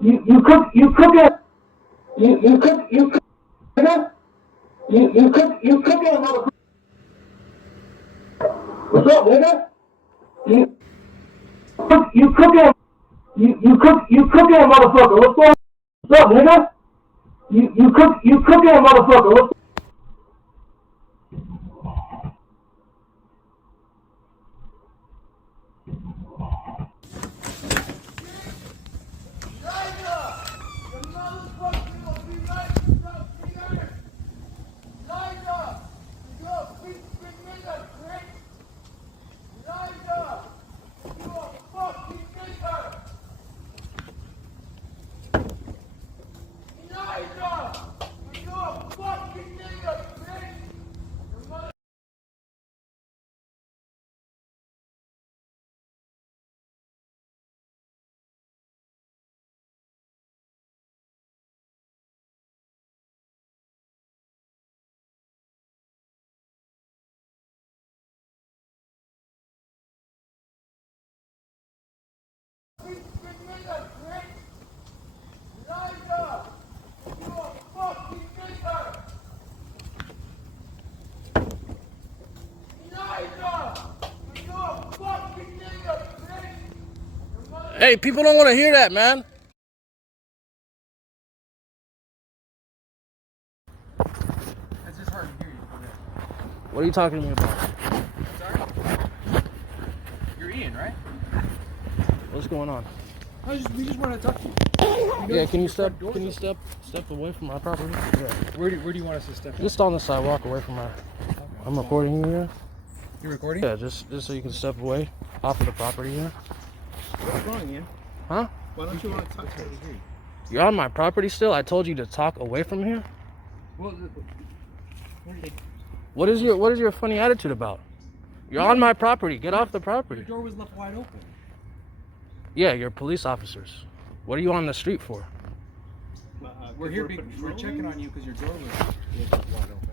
You cook it. You cook it. You cook it, motherfucker. What's up, nigga? You cook it. You cook it, motherfucker. What's going on? What's up, nigga? You cook it, motherfucker. What's Hey, people don't want to hear that, man. It's just hard to hear you. What are you talking to me about? Sorry? You're Ian, right? What's going on? We just want to talk to you. Yeah, can you step away from my property? Yeah. Where do you want us to step? Just on the sidewalk away from my. Okay. I'm recording you here. You're recording? Yeah, just so you can step away off of the property here. What's wrong, Ian? Huh? Why don't you want to talk to me? You're on my property still? I told you to talk away from here. Well, What is your funny attitude about? You're on my property. Get off the the property. door was left wide open. Yeah, you're police officers. What are you on the street for? We're here. We're checking on you because your door was left wide open.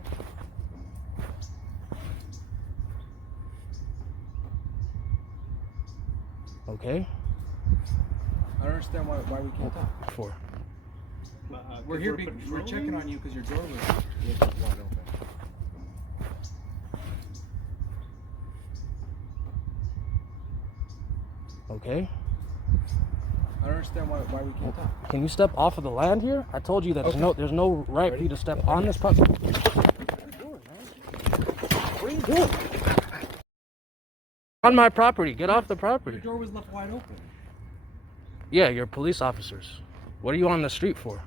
Okay. I don't understand why we can't talk. For. We're here. We're checking on you because your door was left wide open. Okay. I don't understand why we can't talk. Can you step off of the land here? I told you that there's no right for you to step on this property. What are you doing? On my property. Get off the property. Your door was left wide open. Yeah, you're police officers. What are you on the street for?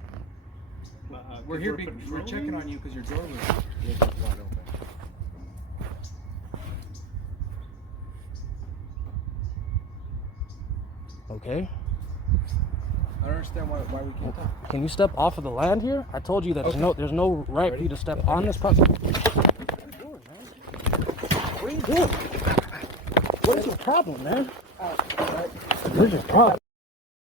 We're here. We're checking on you because your door was left wide open. Okay. I don't understand why we can't talk. Can you step off of the land here? I told you that there's no right for you to step on this property. What are you doing? What is your problem, man? What is your problem?